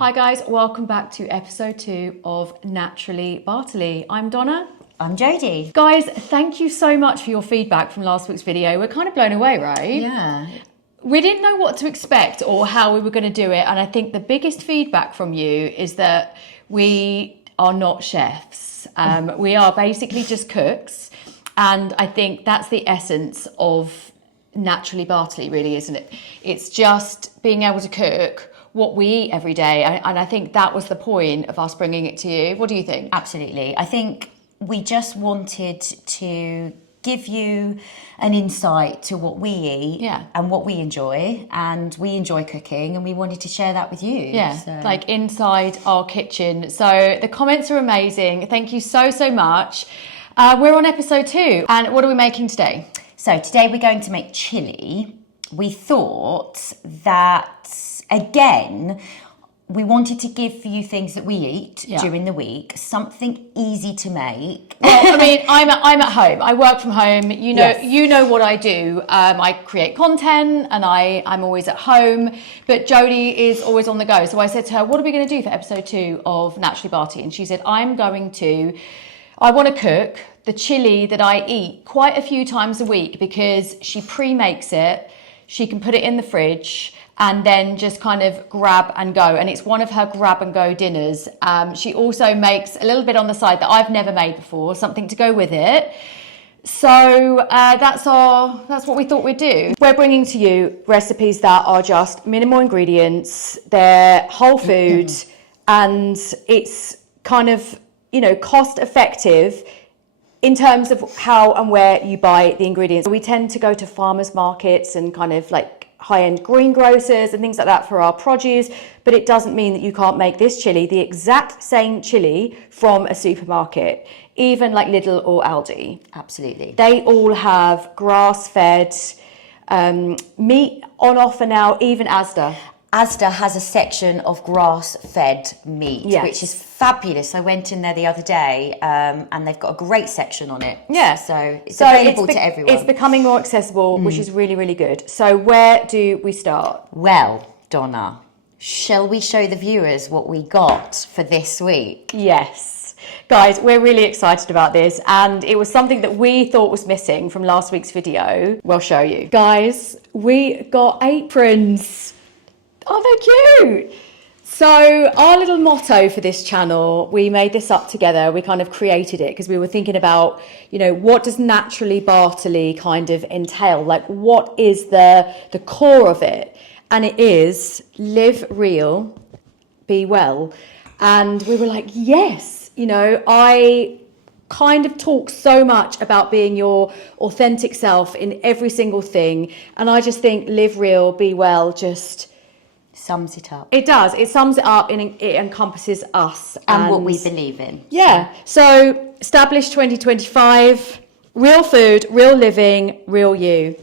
Hi guys, welcome back to episode 2 of Naturally Bartoli. I'm Donna. I'm Jodie. Guys, thank you so much for your feedback from last week's video. We're kind of blown away, right? Yeah. We didn't know what to expect or how we were going to do it, and I think the biggest feedback from you is that we are not chefs. We are basically just cooks, and I think that's the essence of Naturally Bartoli, really, isn't it? It's just being able to cook what we eat every day, and I think that was the point of us bringing it to you. What do you think? Absolutely. I think we just wanted to give you an insight to what we eat and what we enjoy, and we enjoy cooking, and we wanted to share that with you. Like inside our kitchen. So the comments are amazing. Thank you so much. We're on episode 2, and what are we making today? So today we're going to make chili. We thought that, again, we wanted to give you things that we eat during the week, something easy to make. Well, I mean, I'm at home. I work from home. You know what I do. I create content, and I'm always at home. But Jodie is always on the go. So I said to her, "What are we going to do for episode 2 of Naturally Bartoli?" And she said, "I want to cook the chili that I eat quite a few times a week because she pre-makes it. She can put it in the fridge." And then just kind of grab and go. And it's one of her grab and go dinners. She also makes a little bit on the side that I've never made before, something to go with it. So that's what we thought we'd do. We're bringing to you recipes that are just minimal ingredients. They're whole food, and it's kind of, cost effective in terms of how and where you buy the ingredients. We tend to go to farmers markets and kind of like high-end greengrocers and things like that for our produce, but it doesn't mean that you can't make this chili, the exact same chili, from a supermarket, even like Lidl or Aldi. Absolutely. They all have grass-fed meat on offer now, even Asda. Asda has a section of grass-fed meat, which is fabulous. I went in there the other day, and they've got a great section on it. Yeah. So it's available to everyone. It's becoming more accessible, which is really, really good. So where do we start? Well, Donna, shall we show the viewers what we got for this week? Yes. Guys, we're really excited about this, and it was something that we thought was missing from last week's video. We'll show you. Guys, we got aprons. Oh, they're cute. So our little motto for this channel, we made this up together. We kind of created it because we were thinking about, what does Naturally Bartoli kind of entail? Like, what is the core of it? And it is live real, be well. And we were like, yes, I kind of talk so much about being your authentic self in every single thing. And I just think live real, be well, just sums it up. It does. It sums it up, and it encompasses us. And what we believe in. Yeah. So, established 2025, real food, real living, real you.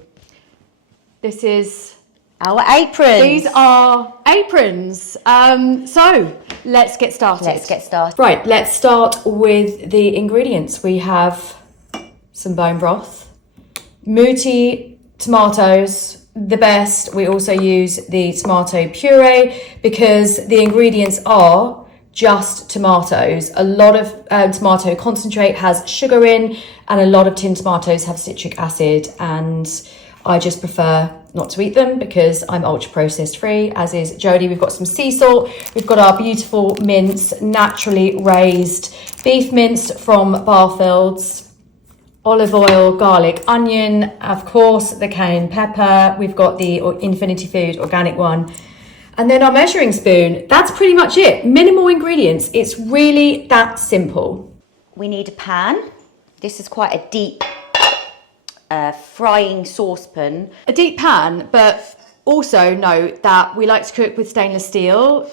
This is our aprons. These are aprons. So, let's get started. Right, let's start with the ingredients. We have some bone broth, muti tomatoes, the best. We also use the tomato puree because the ingredients are just tomatoes. A lot of tomato concentrate has sugar in, and a lot of tinned tomatoes have citric acid, and I just prefer not to eat them because I'm ultra processed free, as is Jodie. We've got some sea salt. We've got our beautiful mince, naturally raised beef mince from Barfields. Olive oil, garlic, onion, of course, the cayenne pepper. We've got the Infinity Food organic one. And then our measuring spoon. That's pretty much it. Minimal ingredients. It's really that simple. We need a pan. This is quite a deep frying saucepan. A deep pan, but also note that we like to cook with stainless steel.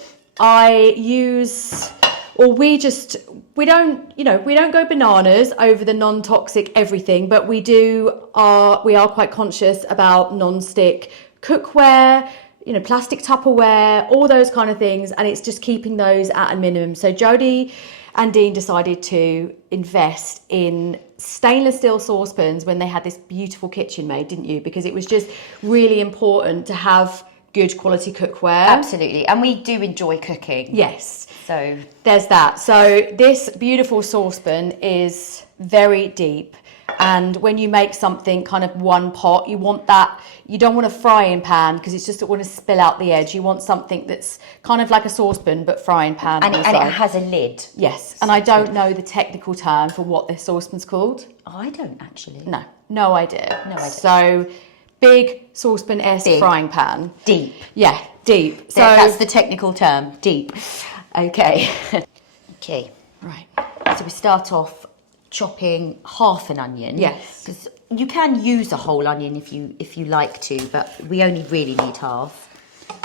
We don't go bananas over the non-toxic everything, but we are quite conscious about non-stick cookware, plastic Tupperware, all those kind of things, and it's just keeping those at a minimum. So Jodie and Dean decided to invest in stainless steel saucepans when they had this beautiful kitchen made, didn't you? Because it was just really important to have good quality cookware. Absolutely. And we do enjoy cooking. Yes. So there's that. So this beautiful saucepan is very deep. And when you make something kind of one pot, you want that, you don't want a frying pan because it's just going to spill out the edge. You want something that's kind of like a saucepan but frying pan. And it has a lid. Yes. And I don't know the technical term for what this saucepan's called. Oh, I don't actually. No idea. No idea. So big saucepan-esque frying pan. Deep. Yeah, deep. So that's the technical term, deep. Okay. Okay. Right. So we start off chopping half an onion. Yes. Because you can use a whole onion if you like to, but we only really need half.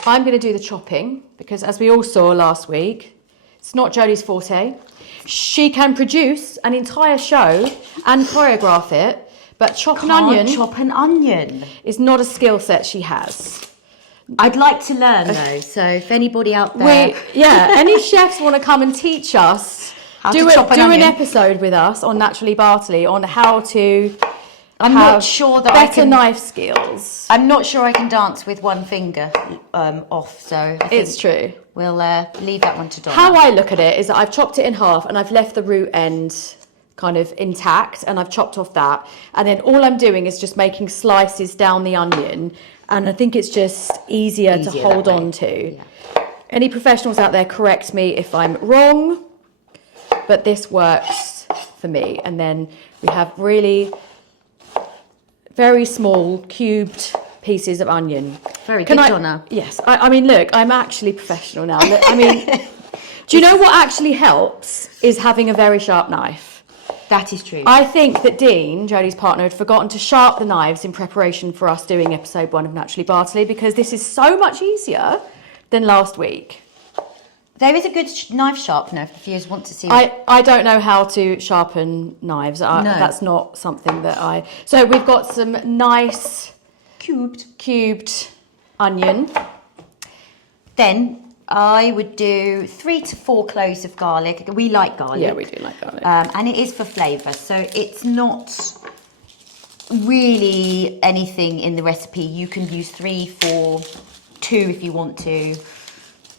I'm going to do the chopping because, as we all saw last week, it's not Jodie's forte. She can produce an entire show and choreograph it, but chop an onion is not a skill set she has. I'd like to learn though, so if anybody out there... any chefs want to come and teach us, do an episode with us on Naturally Bartoli on how to not sure that better knife skills. I'm not sure I can dance with one finger off, so I think it's true. We'll leave that one to Donna. How I look at it is that I've chopped it in half and I've left the root end kind of intact and I've chopped off that, and then all I'm doing is just making slices down the onion, and I think it's just easier to hold on to. Yeah. Any professionals out there, correct me if I'm wrong, but this works for me. And then we have really very small cubed pieces of onion. Very good, Donna. Yes. I mean, look, I'm actually professional now. Look, I mean, do you know what actually helps is having a very sharp knife? That is true. I think that Dean, Jodie's partner, had forgotten to sharpen the knives in preparation for us doing episode 1 of Naturally Bartoli, because this is so much easier than last week. There is a good knife sharpener if viewers want to see. I don't know how to sharpen knives. No. That's not something that I... So we've got some nice cubed onion. Then I would do 3 to 4 cloves of garlic. We like garlic. Yeah, we do like garlic. And it is for flavour, so it's not really anything in the recipe. You can use 3, 4, 2 if you want to.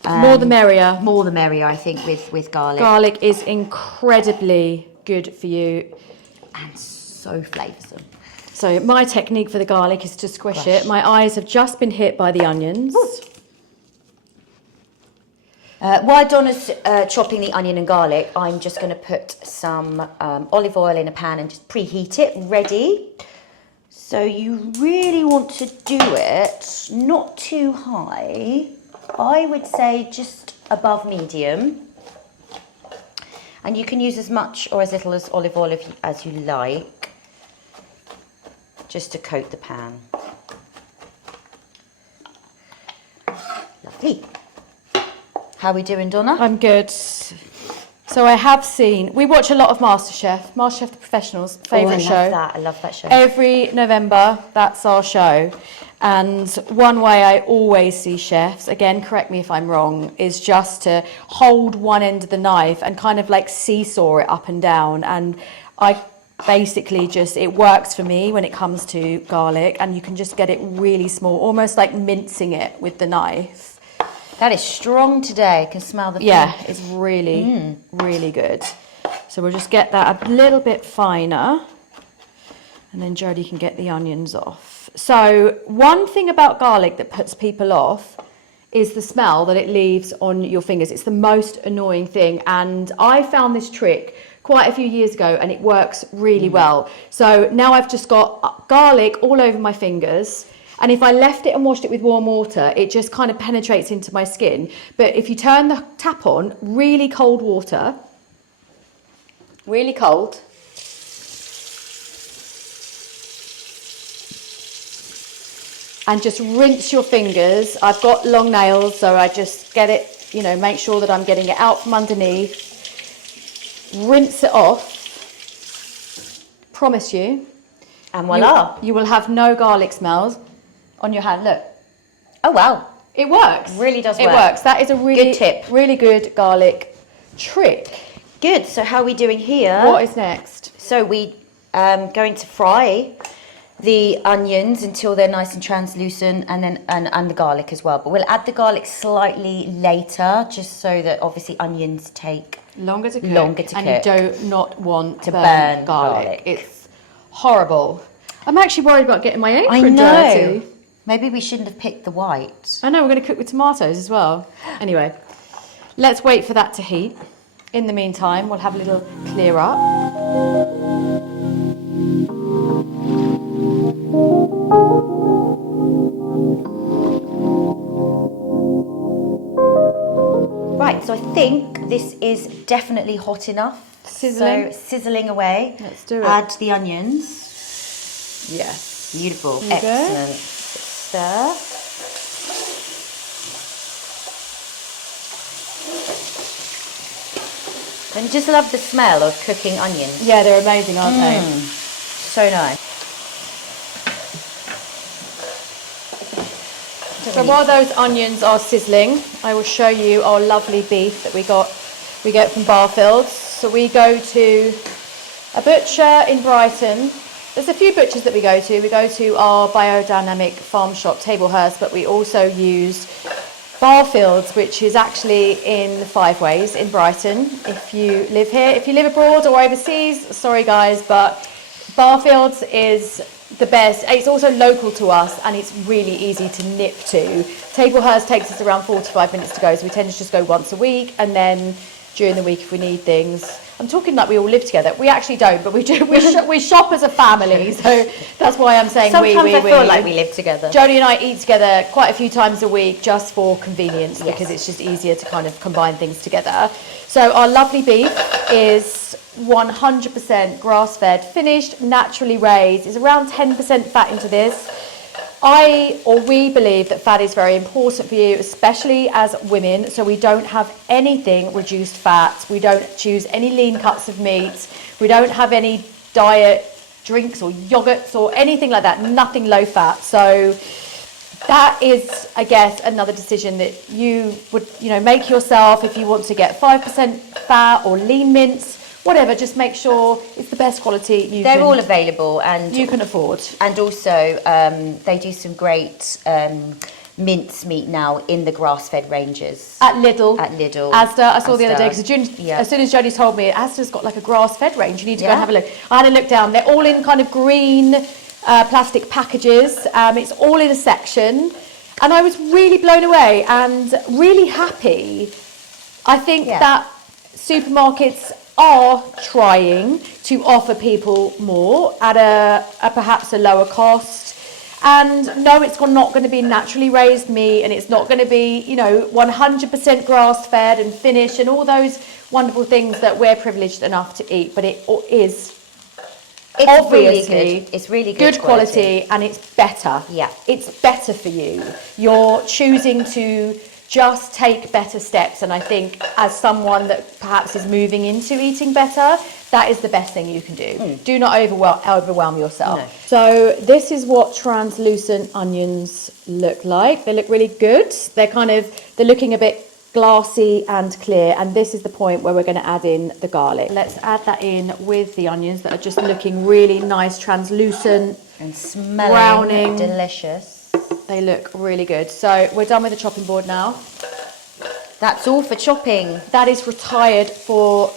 More the merrier. More the merrier, I think, with garlic. Garlic is incredibly good for you. And so flavoursome. So my technique for the garlic is to squish it. My eyes have just been hit by the onions. While Donna's chopping the onion and garlic, I'm just going to put some olive oil in a pan and just preheat it, ready. So you really want to do it not too high. I would say just above medium. And you can use as much or as little as olive oil as you like, just to coat the pan. Lovely. How are we doing, Donna? I'm good. So I have seen... We watch a lot of MasterChef. MasterChef The Professionals, favourite show. I love that show. Every November, that's our show. And one way I always see chefs, again, correct me if I'm wrong, is just to hold one end of the knife and kind of like seesaw it up and down. And I basically just... It works for me when it comes to garlic, and you can just get it really small, almost like mincing it with the knife. That is strong today. I can smell the... Yeah, it's really, really good. So we'll just get that a little bit finer, and then Jodie can get the onions off. So one thing about garlic that puts people off is the smell that it leaves on your fingers. It's the most annoying thing, and I found this trick quite a few years ago, and it works really well. So now I've just got garlic all over my fingers. And if I left it and washed it with warm water, it just kind of penetrates into my skin. But if you turn the tap on, really cold water, really cold, and just rinse your fingers. I've got long nails, so I just get it, you know, make sure that I'm getting it out from underneath. Rinse it off. Promise you. And voila. You will have no garlic smells on your hand. Look. Oh wow, it works. Really does work. It works. That is a really good tip. Really good garlic trick. Good. So how are we doing here? What is next? So we going to fry the onions until they're nice and translucent, and then and the garlic as well. But we'll add the garlic slightly later, just so that obviously onions take longer to cook. And you do not want to burn garlic. It's horrible. I'm actually worried about getting my apron dirty. Maybe we shouldn't have picked the white. I know, we're going to cook with tomatoes as well. Anyway, let's wait for that to heat. In the meantime, we'll have a little clear up. Right, so I think this is definitely hot enough. Sizzling. So sizzling away. Let's do it. Add the onions. Yes. Beautiful. There you go. Excellent. Stir. And just love the smell of cooking onions. Yeah, they're amazing, aren't they? So nice. So while those onions are sizzling, I will show you our lovely beef that we get from Barfields. So we go to a butcher in Brighton. There's a few butchers that we go to. We go to our biodynamic farm shop, Tablehurst, but we also use Barfields, which is actually in Five Ways in Brighton. If you live here, if you live abroad or overseas, sorry guys, but Barfields is the best. It's also local to us and it's really easy to nip to. Tablehurst takes us around 45 minutes to go, so we tend to just go once a week, and then during the week if we need things. I'm talking like we all live together. We actually don't, but we do. We shop as a family, so that's why I'm saying Sometimes I feel like we live together. Jodie and I eat together quite a few times a week just for convenience, because it's just easier to kind of combine things together. So our lovely beef is 100% grass-fed, finished, naturally raised. It's around 10% fat into this. We believe that fat is very important for you, especially as women, so we don't have anything reduced fat. We don't choose any lean cuts of meat. We don't have any diet drinks or yogurts or anything like that, nothing low fat. So that is, I guess, another decision that you would, make yourself if you want to get 5% fat or lean mince. Whatever, just make sure it's the best quality They're all available and you can afford. And also, they do some great mince meat now in the grass-fed ranges. At Lidl. Asda. I saw the other day, because as soon as Jodie told me, Asda's got like a grass-fed range. You need to go and have a look. I had a look down. They're all in kind of green plastic packages. It's all in a section. And I was really blown away and really happy. I think that supermarkets are trying to offer people more at a perhaps a lower cost. And no, it's not going to be naturally raised meat, and it's not going to be 100% grass fed and finished and all those wonderful things that we're privileged enough to eat, but it's obviously really good. It's really good quality, and it's better. It's better for you. You're choosing to just take better steps, and I think as someone that perhaps is moving into eating better, that is the best thing you can do. Do not overwhelm yourself. No. So this is what translucent onions look like. They look really good. They're looking a bit glassy and clear, and this is the point where we're going to add in the garlic. Let's add that in with the onions that are just looking really nice, translucent and smelling browning. Delicious. They look really good. So we're done with the chopping board now. That's all for chopping. That is retired for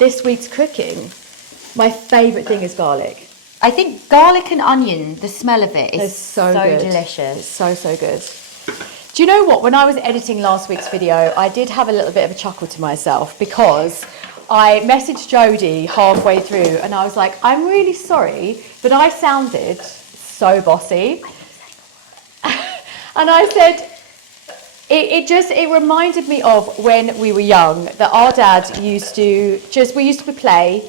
this week's cooking. My favourite thing is garlic. I think garlic and onion, the smell of it is so good. Delicious. It's so good. Do you know what? When I was editing last week's video, I did have a little bit of a chuckle to myself, because I messaged Jodie halfway through and I was like, I'm really sorry, but I sounded so bossy. And I said, it reminded me of when we were young, that our dad we used to play,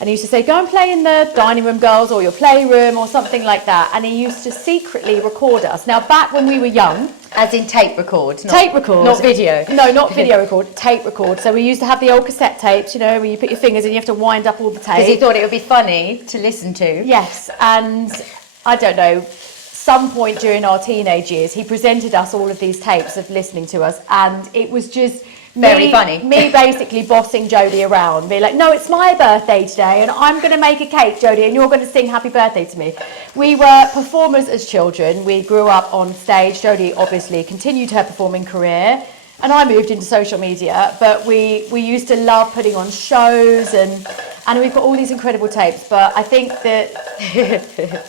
and he used to say, go and play in the dining room, girls, or your playroom, or something like that. And he used to secretly record us. Now, back when we were young, as in tape record, not video. No, not video record, tape record. So we used to have the old cassette tapes, where you put your fingers and you have to wind up all the tape. Because he thought it would be funny to listen to. Yes, and I don't know, some point during our teenage years, he presented us all of these tapes of listening to us, and it was just Very funny. Me basically bossing Jodie around, being like, no, it's my birthday today and I'm going to make a cake, Jodie, and you're going to sing happy birthday to me. We were performers as children. We grew up on stage. Jodie obviously continued her performing career and I moved into social media, but we used to love putting on shows and we've got all these incredible tapes, but I think that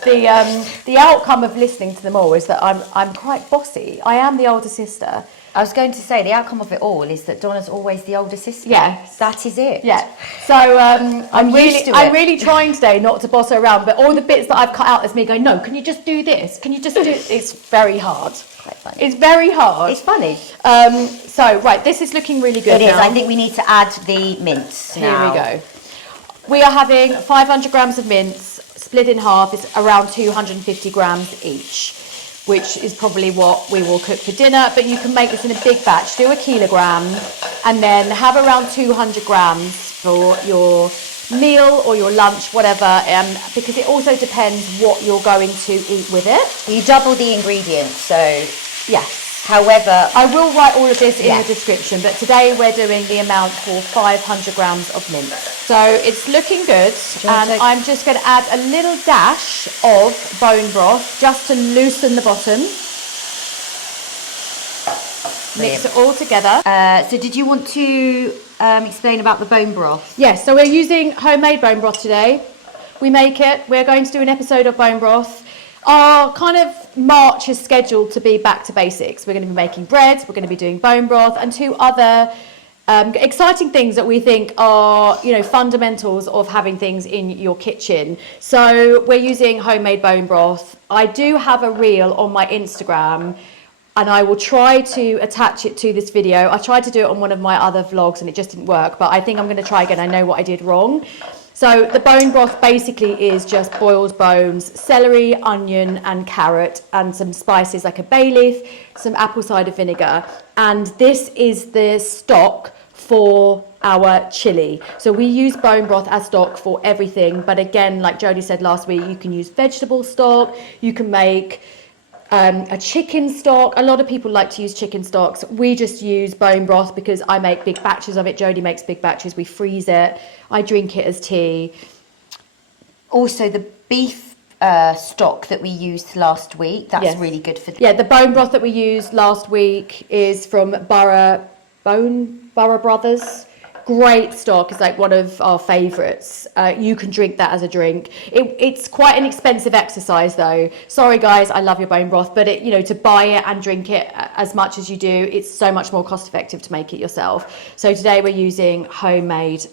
the outcome of listening to them all is that I'm quite bossy. I am the older sister. I was going to say, the outcome of it all is that Donna's always the older sister. Yes. That is it. Yeah. So I'm really trying today not to boss her around, but all the bits that I've cut out is me going, no, can you just do this? Can you just do it? It's very hard. Quite funny. It's very hard. It's funny. So, right, this is looking really good. It is. Now. I think we need to add the mince now. Here we go. We are having 500 grams of mince, split in half. It's around 250 grams each, which is probably what we will cook for dinner, but you can make this in a big batch. Do a kilogram and then have around 200 grams for your meal or your lunch, whatever, because it also depends what you're going to eat with it. You double the ingredients, so yes. However, I will write all of this in the description, but today we're doing the amount for 500 grams of mince. So it's looking good, and I'm just going to add a little dash of bone broth just to loosen the bottom. Mix it all together. So did you want to explain about the bone broth? Yes, so we're using homemade bone broth today. We make it. We're going to do an episode of bone broth. Our kind of March is scheduled to be back to basics. We're going to be making bread, we're going to be doing bone broth, and 2 other exciting things that we think are, fundamentals of having things in your kitchen. So we're using homemade bone broth. I do have a reel on my Instagram, and I will try to attach it to this video. I tried to do it on one of my other vlogs and it just didn't work, but I think I'm going to try again. I know what I did wrong. So the bone broth basically is just boiled bones, celery, onion and carrot, and some spices like a bay leaf, some apple cider vinegar. And this is the stock for our chili. So we use bone broth as stock for everything. But again, like Jodie said last week, you can use vegetable stock, you can make a chicken stock. A lot of people like to use chicken stocks. We just use bone broth because I make big batches of it. Jodie makes big batches. We freeze it. I drink it as tea. Also, the beef stock that we used last week, that's really good for... Yeah, the bone broth that we used last week is from Borough Brothers. Great stock. It's like one of our favourites. You can drink that as a drink. It's quite an expensive exercise though. Sorry guys, I love your bone broth, but to buy it and drink it as much as you do, it's so much more cost effective to make it yourself. So today we're using homemade,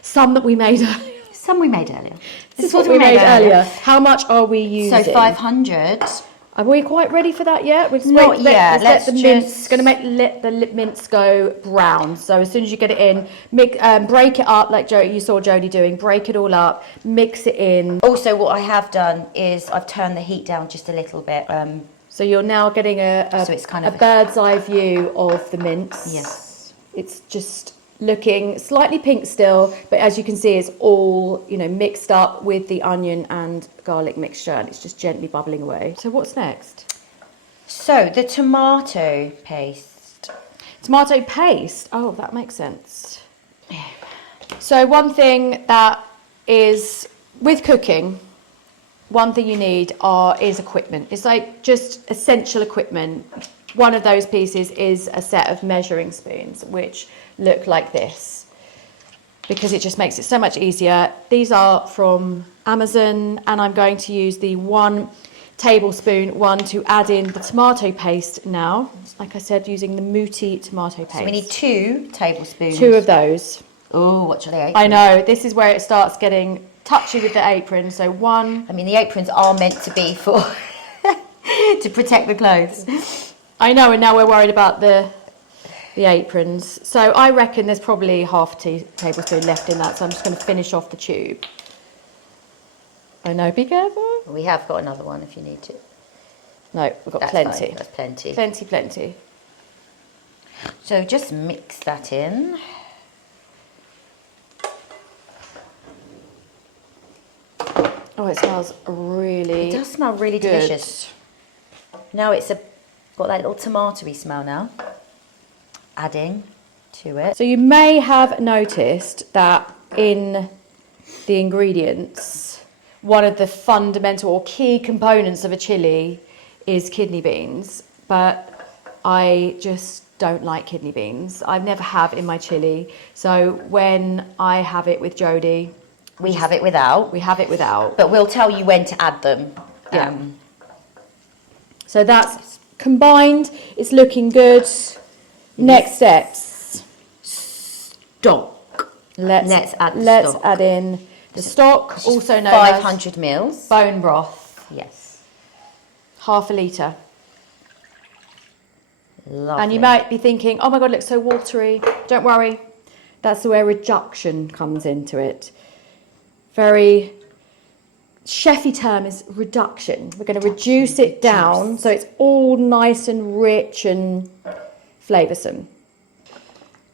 some that we made earlier. Some we made earlier. This is what we made earlier. How much are we using? So 500. Are we quite ready for that yet? We're just Not yet. Let the mince go brown. So as soon as you get it in, break it up like you saw Jodie doing. Break it all up, mix it in. Also, what I have done is I've turned the heat down just a little bit. So you're now getting a bird's eye view of the mince. Yes. It's just looking slightly pink still, but as you can see, it's all mixed up with the onion and garlic mixture, and it's just gently bubbling away. So what's next? So the tomato paste. Tomato paste. Oh, that makes sense. So one thing that is with cooking, one thing you need is equipment. It's like just essential equipment. One of those pieces is a set of measuring spoons, which look like this, because it just makes it so much easier. These are from Amazon, and I'm going to use the 1 tablespoon one to add in the tomato paste now. Like I said, using the Muti tomato paste. So we need 2 tablespoons. 2 of those. Oh, watch the apron. I know, this is where it starts getting touchy with the apron. So 1. I mean, the aprons are meant to be for to protect the clothes. I know, and now we're worried about the aprons. So I reckon there's probably half a tablespoon left in that, so I'm just going to finish off the tube. I know, be careful. We have got another one if you need to. No, we've got That's plenty. Fine. That's plenty. Plenty. So just mix that in. Oh, it smells really It does smell really good. delicious. Now it's got that little tomatoey smell now. Adding to it. So you may have noticed that in the ingredients, one of the fundamental or key components of a chili is kidney beans, but I just don't like kidney beans. I never have in my chili. So when I have it with Jodie, we have it without. We have it without. But we'll tell you when to add them. Yeah. So that's combined. It's looking good. Next steps. Stock. Let's add add in the stock, also known 500 mils. bone broth. Yes. Half a litre. Lovely. And you might be thinking, oh my God, it looks so watery. Don't worry. That's where reduction comes into it. Very chefy term is reduction. We're going to reduce it down so it's all nice and rich and flavoursome.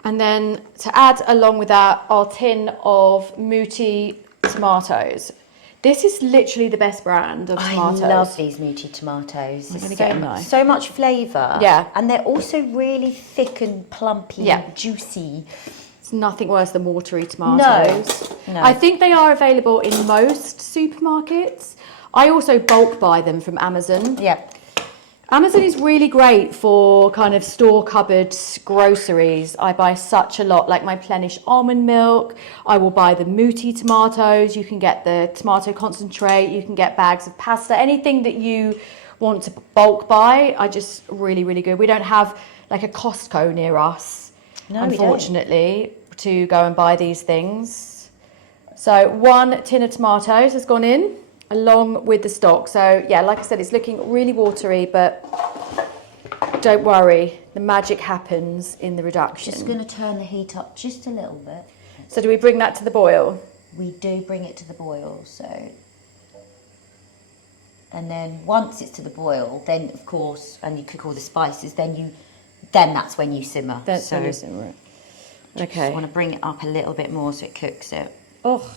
And then to add along with that, our tin of Muti tomatoes. This is literally the best brand of tomatoes. I love these Muti tomatoes. We're going to get nice. So much flavour. Yeah. And they're also really thick and plumpy and juicy. It's nothing worse than watery tomatoes. No. I think they are available in most supermarkets. I also bulk buy them from Amazon. Yeah. Amazon is really great for kind of store cupboard groceries. I buy such a lot, like my Plenish almond milk. I will buy the Muti tomatoes. You can get the tomato concentrate. You can get bags of pasta. Anything that you want to bulk buy, I just really, really good. We don't have like a Costco near us, unfortunately, to go and buy these things. So 1 tin of tomatoes has gone in, along with the stock. So yeah, like I said, it's looking really watery, but don't worry, the magic happens in the reduction. Just going to turn the heat up just a little bit. So do we bring that to the boil? We do bring it to the boil, so. And then once it's to the boil, then of course, and you cook all the spices, then that's when you simmer. That's when you simmer it. Okay. Just want to bring it up a little bit more so it cooks it. Oh.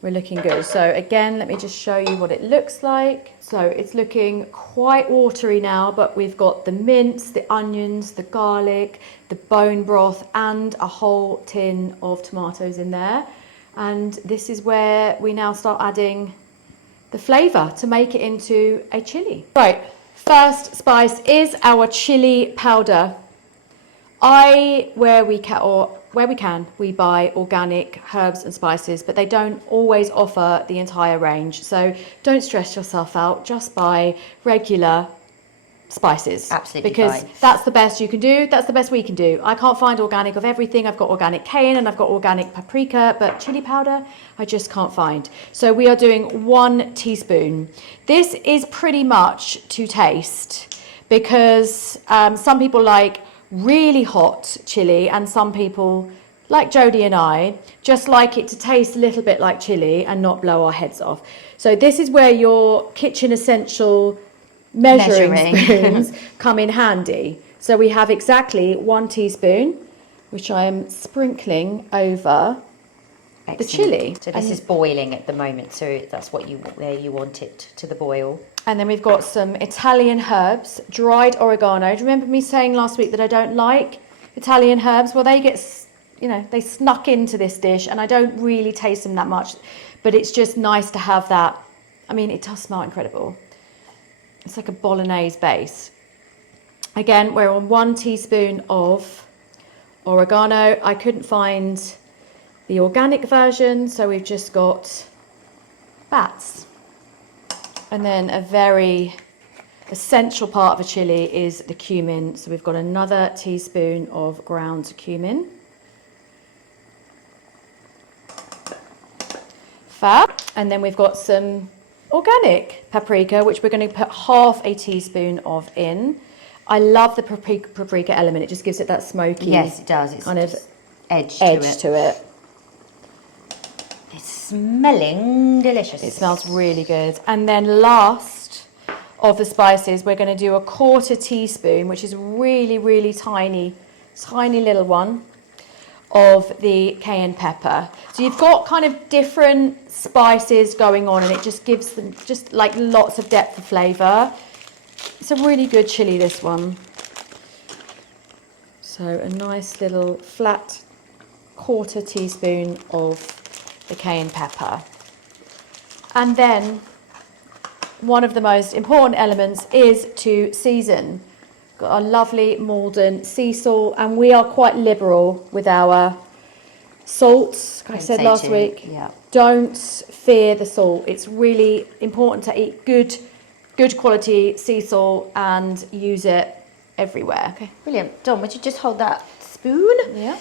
We're looking good. So again, let me just show you what it looks like. So it's looking quite watery now, but we've got the mince, the onions, the garlic, the bone broth, and a whole tin of tomatoes in there. And this is where we now start adding the flavour to make it into a chili. Right, first spice is our chili powder. Where we can, we buy organic herbs and spices, but they don't always offer the entire range. So don't stress yourself out, just buy regular spices. Absolutely. Because fine. That's the best you can do, that's the best we can do. I can't find organic of everything. I've got organic cayenne and I've got organic paprika, but chili powder, I just can't find. So we are doing 1 teaspoon. This is pretty much to taste because some people like really hot chili and some people, like Jodie and I, just like it to taste a little bit like chili and not blow our heads off. So this is where your kitchen essential measuring spoons come in handy. So we have exactly 1 teaspoon, which I am sprinkling over the chili. So this is boiling at the moment, so that's where you want it to the boil. And then we've got some Italian herbs, dried oregano. Do you remember me saying last week that I don't like Italian herbs? Well, they get, they snuck into this dish and I don't really taste them that much, but it's just nice to have that. I mean, it does smell incredible. It's like a bolognese base. Again, we're on 1 teaspoon of oregano. I couldn't find the organic version, so we've just got bats. And then a very essential part of a chili is the cumin. So we've got another teaspoon of ground cumin. Fab. And then we've got some organic paprika, which we're going to put half a teaspoon of in. I love the paprika element. It just gives it that smoky. Yes, it does. It's kind of edge to it. It's smelling delicious. It smells really good. And then last of the spices, we're going to do 1/4 teaspoon, which is really, really tiny little one, of the cayenne pepper. So you've got kind of different spices going on and it just gives them just like lots of depth of flavour. It's a really good chili, this one. So a nice little flat 1/4 teaspoon of the cayenne pepper. And then one of the most important elements is to season. Got our lovely Malden sea salt, and we are quite liberal with our salts. Like I said last week, don't fear the salt. It's really important to eat good quality sea salt and use it everywhere. Okay, brilliant. Dawn, would you just hold that spoon? Yeah.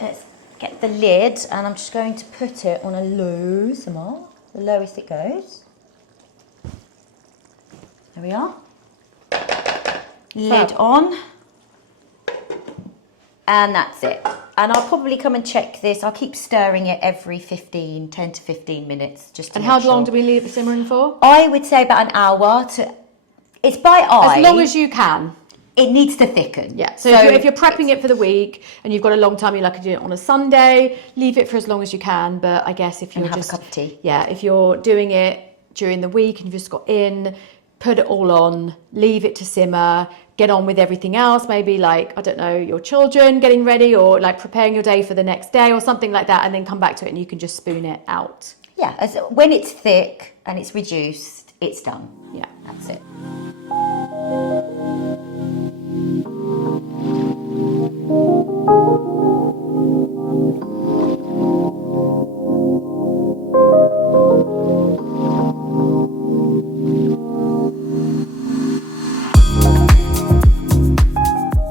Let's get the lid, and I'm just going to put it on a low simmer, the lowest it goes. There we are. Lid on. And that's it. And I'll probably come and check this. I'll keep stirring it every 10 to 15 minutes just to And make how sure. long do we leave it simmering for? I would say about an hour to... It's by eye. As long as you can. It needs to thicken. Yeah, so if you're prepping it for the week and you've got a long time, you like to do it on a Sunday, leave it for as long as you can. But I guess if you're have just... a cup of tea. Yeah, if you're doing it during the week and you've just got in, put it all on, leave it to simmer, get on with everything else, maybe like, I don't know, your children getting ready or like preparing your day for the next day or something like that, and then come back to it and you can just spoon it out. Yeah, when it's thick and it's reduced, it's done. Yeah. That's it.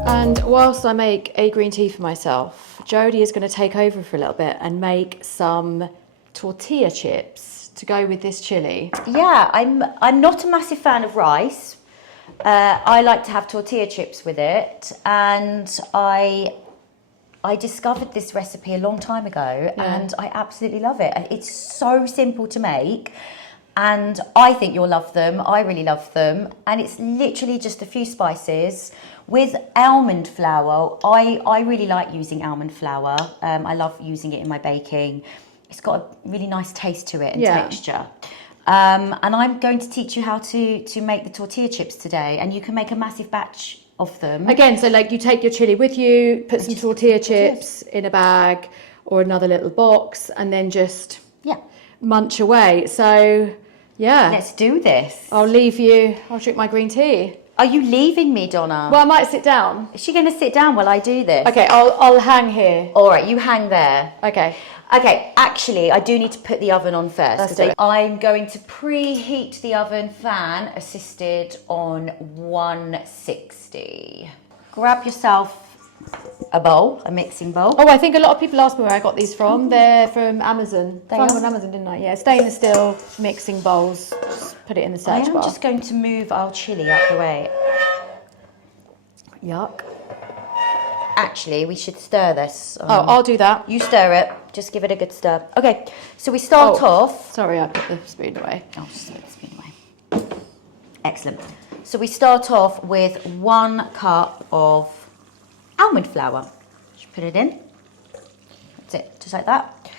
And whilst I make a green tea for myself, Jodie is going to take over for a little bit and make some tortilla chips to go with this chili. Yeah, I'm not a massive fan of rice. I like to have tortilla chips with it, and I discovered this recipe a long time ago, and I absolutely love it. It's so simple to make, and I think you'll love them. I really love them, and it's literally just a few spices with almond flour. I really like using almond flour. I love using it in my baking. It's got a really nice taste to it and texture. And I'm going to teach you how to make the tortilla chips today, and you can make a massive batch of them. Again, so like you take your chili with you, put some tortilla chips in a bag or another little box, and then just munch away. So yeah. Let's do this. I'll drink my green tea. Are you leaving me, Donna? Well, I might sit down. Is she going to sit down while I do this? Okay, I'll hang here. All right, you hang there. Okay. Okay, actually, I do need to put the oven on first. Let's do it. I'm going to preheat the oven fan assisted on 160. Grab yourself a bowl, a mixing bowl. Oh, I think a lot of people ask me where I got these from. They're from Amazon. I found them on Amazon, didn't I? Yeah, stainless steel mixing bowls. Just put it in the search bar. I'm just going to move our chili out the way. Yuck. Actually, we should stir this. I'll do that. You stir it. Just give it a good stir. Okay, so we start off... Sorry, I put the spoon away. Oh, just put the spoon away. Excellent. So we start off with 1 cup of almond flour. Just put it in. That's it, just like that.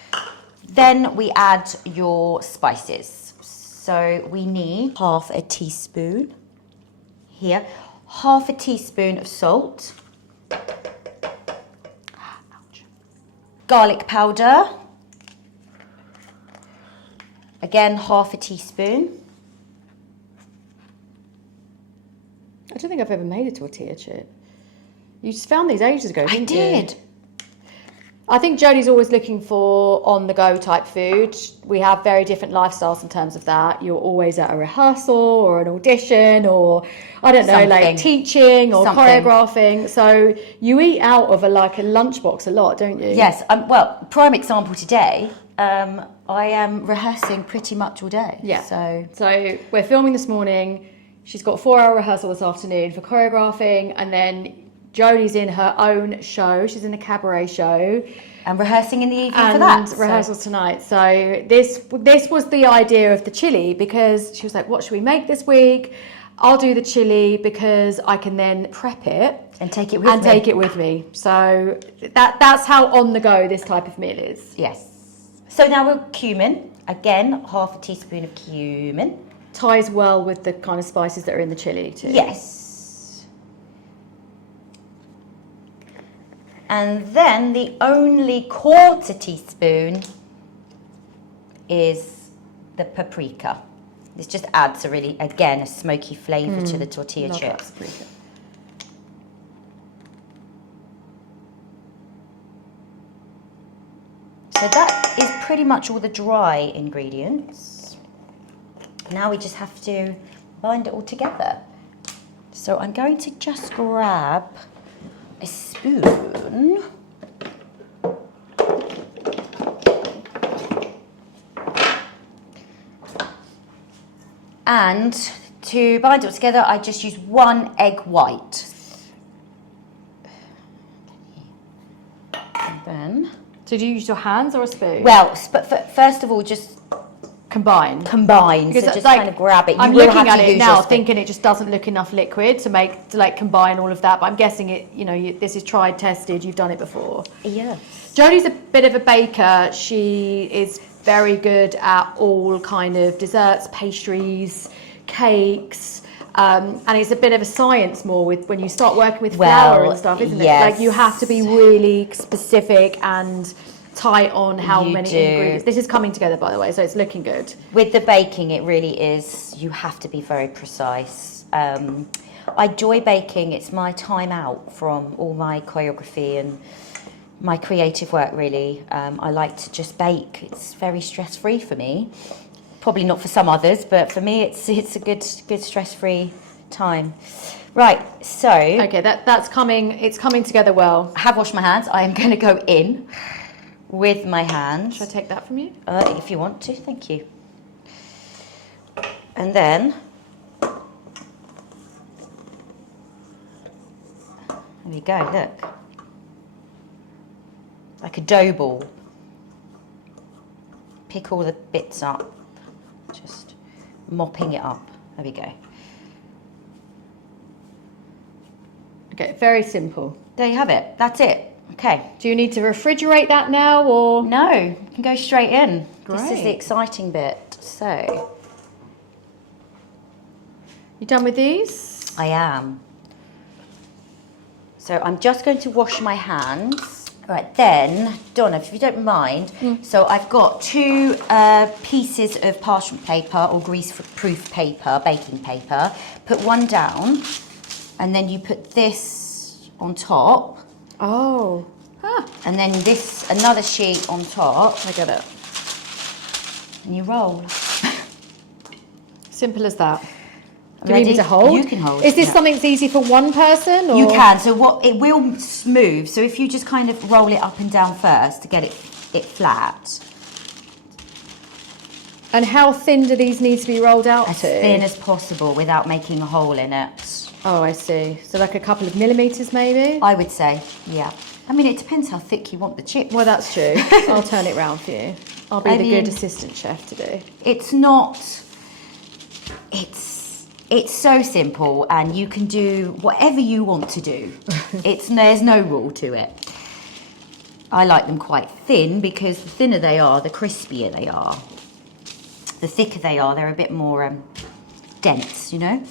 Then we add your spices. So we need 1/2 teaspoon here, 1/2 teaspoon of salt. Garlic powder, again 1/2 teaspoon. I don't think I've ever made a tortilla chip. You just found these ages ago, didn't you? I did. I think Jodie's always looking for on-the-go type food. We have very different lifestyles in terms of that. You're always at a rehearsal or an audition or, I don't know, like teaching or choreographing. So you eat out of a lunchbox a lot, don't you? Yes. Well, prime example today, I am rehearsing pretty much all day. Yeah. So we're filming this morning. She's got a 4-hour rehearsal this afternoon for choreographing, and then Jodie's in her own show. She's in a cabaret show. And rehearsing in the evening for that. And rehearsals tonight. So this was the idea of the chili, because she was like, what should we make this week? I'll do the chili because I can then prep it. And take it with me. So that's how on the go this type of meal is. Yes. So now we're cumin. Again, 1/2 teaspoon of cumin. Ties well with the kind of spices that are in the chili too. Yes. And then the only 1/4 teaspoon is the paprika. This just adds a really, again, a smoky flavour to the tortilla chips. So that is pretty much all the dry ingredients. Now we just have to bind it all together. So I'm going to just grab a spoon. And to bind it all together, I just use 1 egg white. And then... So do you use your hands or a spoon? Well, first of all, just combine. Because so just like, kind of grab it. I'm looking at it now, thinking it just doesn't look enough liquid to like combine all of that. But I'm guessing it. You know, this is tried, tested. You've done it before. Yes. Jodie's a bit of a baker. She is very good at all kind of desserts, pastries, cakes. And it's a bit of a science more with when you start working with flour and stuff, isn't it? Like you have to be really specific and tight on how many ingredients. This is coming together, by the way, so it's looking good. With the baking, it really is. You have to be very precise. I enjoy baking. It's my time out from all my choreography and my creative work, really. I like to just bake. It's very stress-free for me. Probably not for some others, but for me, it's a good stress-free time. Right, so... Okay, that's coming, it's coming together well. I have washed my hands. I am going to go in with my hands. Should I take that from you? If you want to, thank you. And then... There we go, look. Like a dough ball. Pick all the bits up. Just mopping it up. There we go. Okay, very simple. There you have it. That's it. Okay. Do you need to refrigerate that now or? No, you can go straight in. Great. This is the exciting bit. So. You done with these? I am. So I'm just going to wash my hands. Right, then, Donna, if you don't mind, so I've got 2 pieces of parchment paper or grease-proof paper, baking paper. Put one down, and then you put this on top. Oh. Ah. And then this, another sheet on top. I get it. And you roll. Simple as that. Do Ready? you need me to hold? You can hold. Is this something that's easy for one person? Or? You can. So what it will smooth. So if you just kind of roll it up and down first to get it flat. And how thin do these need to be rolled out As to? thin as possible without making a hole in it. Oh, I see. So like a couple of millimetres maybe? I would say, yeah. I mean, it depends how thick you want the chips. Well, that's true. I'll turn it round for you. I'll be the good assistant chef today. It's not... It's so simple, and you can do whatever you want to do. There's no rule to it. I like them quite thin because the thinner they are, the crispier they are. The thicker they are, they're a bit more dense, you know?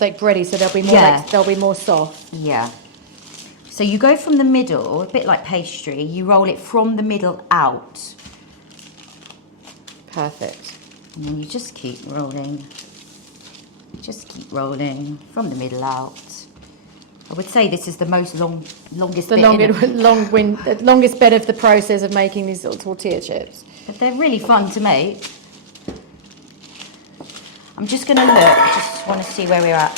Like bready, so they'll be more they'll be more soft. Yeah. So you go from the middle, a bit like pastry. You roll it from the middle out. Perfect. And then you just keep rolling. Just keep rolling from the middle out. I would say this is the longest bit. The longest bit of the process of making these little tortilla chips. But they're really fun to make. I'm just going to look. Just want to see where we're at.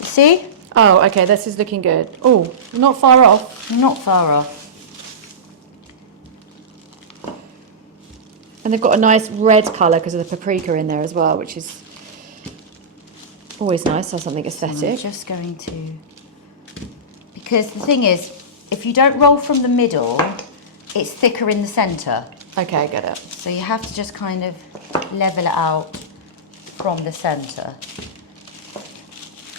You see? Oh, okay. This is looking good. Oh, not far off. Not far off. And they've got a nice red colour because of the paprika in there as well, which is always nice to have something aesthetic. So I'm just going to... Because the thing is, if you don't roll from the middle, it's thicker in the centre. Okay, I get it. So you have to just kind of level it out from the centre.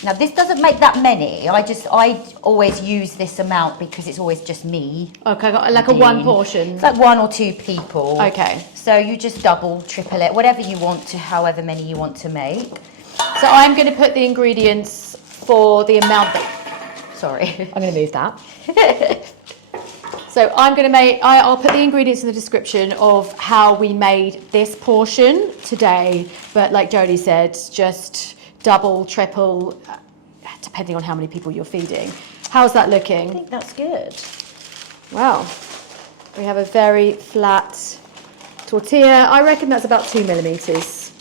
Now this doesn't make that many. I always use this amount because it's always just me. Okay, like a one portion. It's like 1 or 2 people. Okay. So you just double, triple it, whatever you want to, however many you want to make. So I'm going to put the ingredients for the amount that... Sorry. I'm going to move that. So I'm going to I'll put the ingredients in the description of how we made this portion today. But like Jodie said, just double, triple, depending on how many people you're feeding. How's that looking? I think that's good. Wow. We have a very flat tortilla. I reckon that's about 2 millimeters.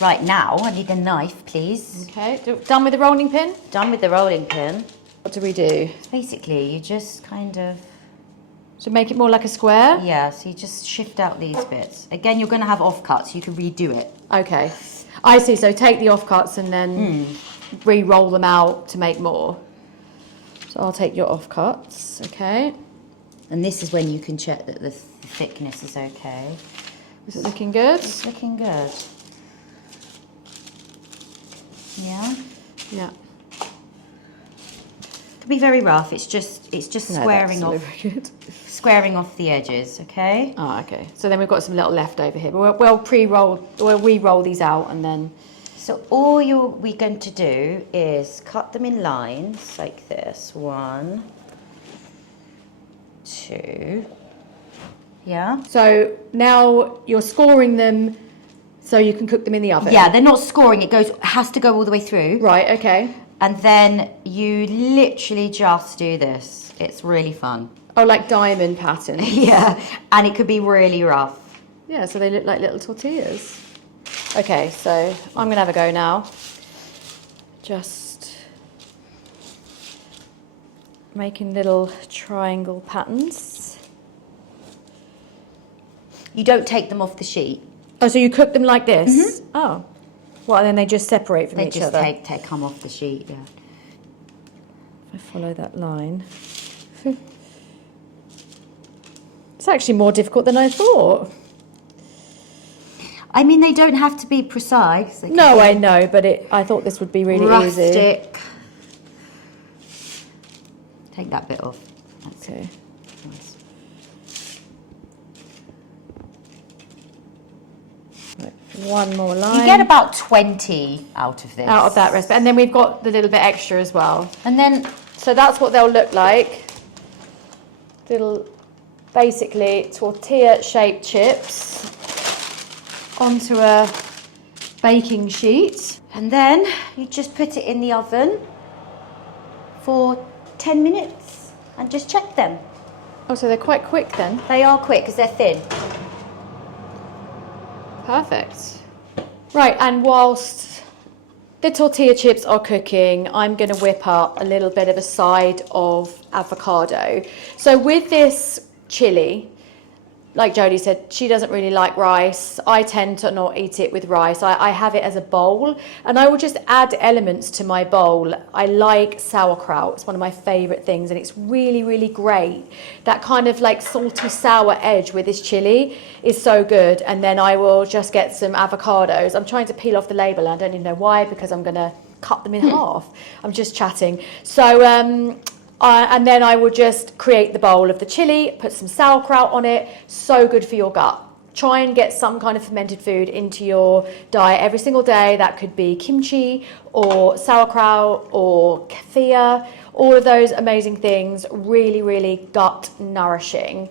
Right, now I need a knife, please. Okay, done with the rolling pin? Done with the rolling pin. What do we do? Basically, you just kind of... So make it more like a square? Yeah, so you just shift out these bits. Again, you're going to have offcuts, you can redo it. Okay, I see. So take the offcuts and then re-roll them out to make more. So I'll take your offcuts, okay. And this is when you can check that the thickness is okay. Is it looking good? It's looking good. Yeah? Yeah. Could be very rough, it's just squaring no, off. very good. Squaring off the edges, okay? Oh, okay. So then we've got some little left over here. But we'll re-roll these out and then... So all we're going to do is cut them in lines like this. 1, 2. Yeah? So now you're scoring them so you can cook them in the oven? Yeah, they're not scoring, it has to go all the way through. Right, okay. And then you literally just do this. It's really fun. Oh, like diamond pattern? Yeah, and it could be really rough. Yeah, so they look like little tortillas. Okay, so I'm going to have a go now. Just making little triangle patterns. You don't take them off the sheet. Oh, so you cook them like this? Mm-hmm. Oh. Well, and then they just separate from each other? They just come off the sheet, yeah. If I follow that line. It's actually more difficult than I thought. I mean, they don't have to be precise. No, I know, but I thought this would be really easy. Rustic. Take that bit off. That's okay. Nice. Right, one more line. You get about 20 out of this. Out of that recipe. And then we've got the little bit extra as well. And then... So that's what they'll look like. Little, basically, tortilla-shaped chips onto a baking sheet. And then you just put it in the oven for 10 minutes and just check them. Oh, so they're quite quick then? They are quick because they're thin. Perfect. Right, and whilst the tortilla chips are cooking, I'm going to whip up a little bit of a side of avocado. So with this chili, like Jodie said, she doesn't really like rice. I tend to not eat it with rice. I have it as a bowl, and I will just add elements to my bowl. I like sauerkraut. It's one of my favourite things, and it's really, really great. That kind of like salty sour edge with this chili is so good. And then I will just get some avocados. I'm trying to peel off the label. I don't even know why, because I'm going to cut them in half. I'm just chatting. So and then I will just create the bowl of the chili, put some sauerkraut on it. So good for your gut. Try and get some kind of fermented food into your diet every single day. That could be kimchi or sauerkraut or kefir. All of those amazing things, really, really gut nourishing.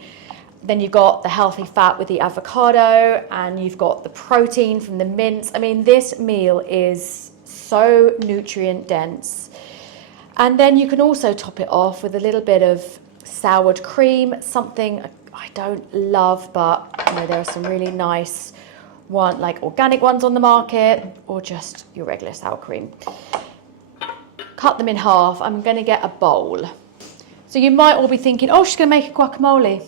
Then you've got the healthy fat with the avocado, and you've got the protein from the mince. I mean, this meal is so nutrient dense. And then you can also top it off with a little bit of soured cream, something I don't love, but you know, there are some really nice like organic ones on the market, or just your regular sour cream. Cut them in half. I'm going to get a bowl. So you might all be thinking, oh, she's going to make a guacamole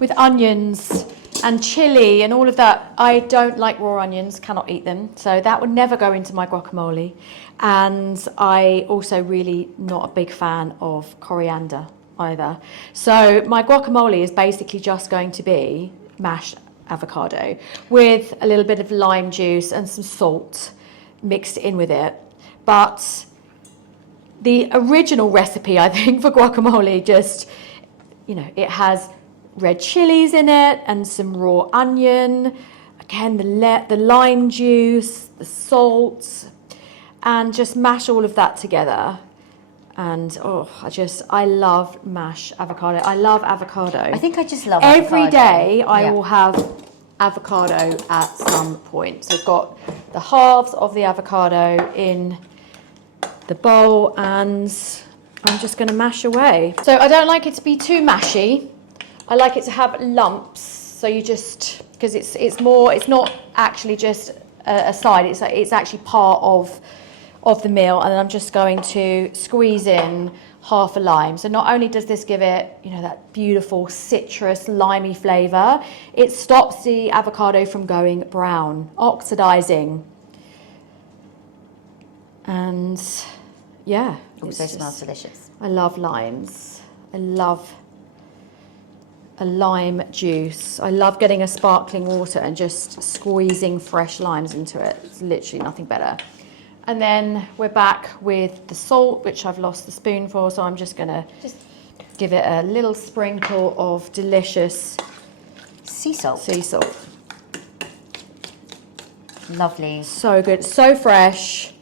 with onions and chili and all of that. I don't like raw onions, cannot eat them. So that would never go into my guacamole. And I also really not a big fan of coriander either. So my guacamole is basically just going to be mashed avocado with a little bit of lime juice and some salt mixed in with it. But the original recipe, I think, for guacamole just, you know, it has red chilies in it and some raw onion, again the lime juice, the salt, and just mash all of that together. And I love mashed avocado. I love avocado. I think I just love Every avocado. day I will have avocado at some point. So I've got the halves of the avocado in the bowl and I'm just going to mash away. So I don't like it to be too mashy. I like it to have lumps. So you just, because it's not actually just a side, it's actually part of the meal, and then I'm just going to squeeze in half a lime. So not only does this give it, that beautiful citrus limey flavour, it stops the avocado from going brown, oxidising. And yeah. Also smells delicious. I love limes. I love a lime juice. I love getting a sparkling water and just squeezing fresh limes into it. It's literally nothing better. And then we're back with the salt, which I've lost the spoon for, so I'm just going to give it a little sprinkle of delicious sea salt. Lovely. So good, so fresh,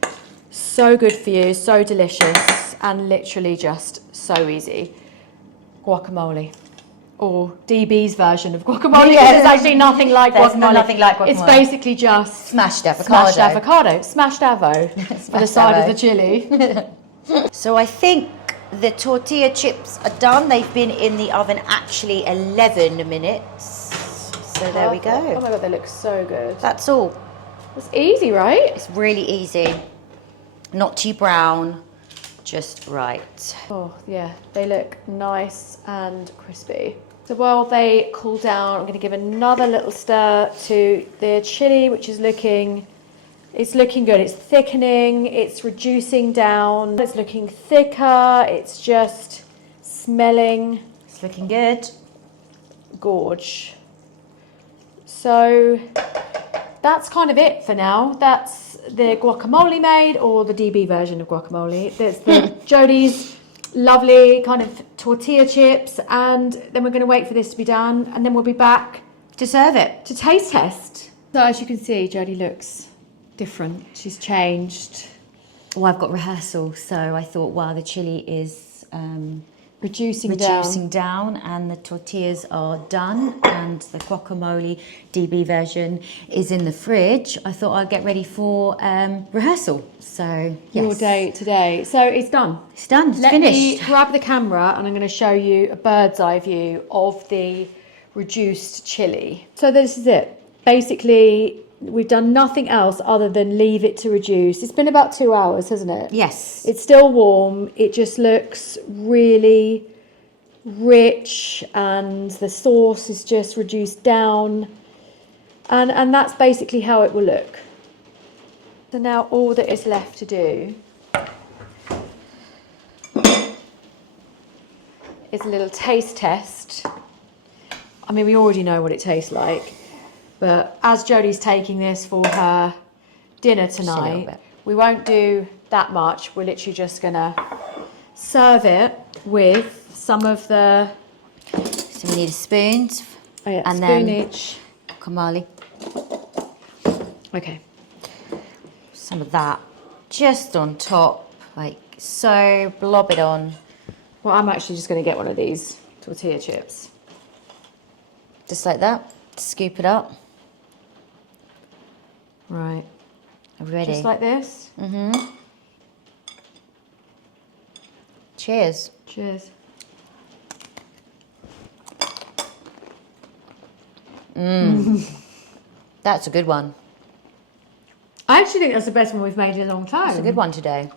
so good for you, so delicious, and literally just so easy. Guacamole. Or DB's version of guacamole. Yeah. There's actually nothing like There's guacamole. nothing like guacamole. It's basically just Smashed avocado. Smashed avo for the side of the chili. So I think the tortilla chips are done. They've been in the oven actually 11 minutes. So there we go. Oh my God, they look so good. That's all. It's easy, right? It's really easy. Not too brown, just right. Oh yeah, they look nice and crispy. So while they cool down, I'm going to give another little stir to the chili, which is looking good. It's thickening, it's reducing down, it's looking thicker, it's just smelling. It's looking good. Gorge. So that's kind of it for now. That's the guacamole made, or the DB version of guacamole. There's the Jodie's lovely kind of tortilla chips, and then we're going to wait for this to be done, and then we'll be back To serve it. to taste test. So as you can see, Jodie looks different. She's changed. Well, I've got rehearsal, so I thought, wow, the chili is Reducing down, and the tortillas are done, and the guacamole DB version is in the fridge. I thought I'd get ready for rehearsal. So yes. your day today. So it's done. It's done. It's Let finished. me grab the camera and I'm going to show you a bird's eye view of the reduced chili. So this is it. Basically, we've done nothing else other than leave it to reduce. It's been about 2 hours, hasn't it? Yes. It's still warm. It just looks really rich, and the sauce is just reduced down. And that's basically how it will look. So now all that is left to do is a little taste test. I mean, we already know what it tastes like, but as Jodie's taking this for her dinner tonight, we won't do that much. We're literally just gonna serve it with some of the... So we need a spoon, and spoon then each. guacamole. Okay. Some of that just on top, like so. Blob it on. Well, I'm actually just going to get one of these tortilla chips. Just like that. Scoop it up. Right. Are we ready? Just like this. Mm-hmm. Cheers. Cheers. That's a good one. I actually think that's the best one we've made in a long time. It's a good one today.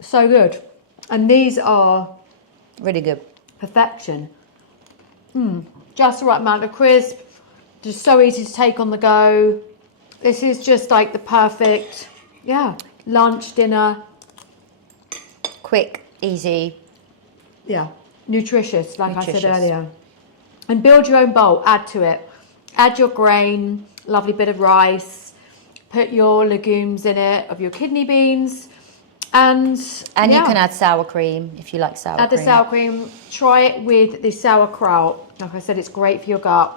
So good. And these are Really good. perfection. Just the right amount of crisp. Just so easy to take on the go. This is just like the perfect, lunch, dinner. Quick, easy. Yeah, nutritious, like I said Nutritious. earlier. And build your own bowl, add to it. Add your grain, lovely bit of rice. Put your legumes in it, of your kidney beans. And you can add sour cream if you like sour cream. Add the sour cream. Try it with the sauerkraut. Like I said, it's great for your gut.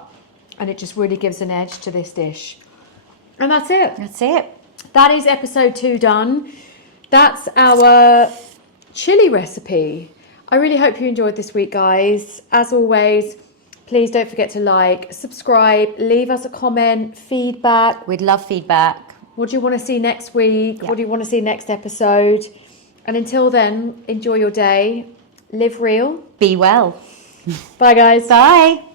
And it just really gives an edge to this dish. And that's it. That's it. That is episode 2 done. That's our chili recipe. I really hope you enjoyed this week, guys. As always, please don't forget to like, subscribe, leave us a comment, feedback. We'd love feedback. What do you want to see next week? What do you want to see next episode? And until then, enjoy your day. Live real. Be well. Bye, guys. Bye.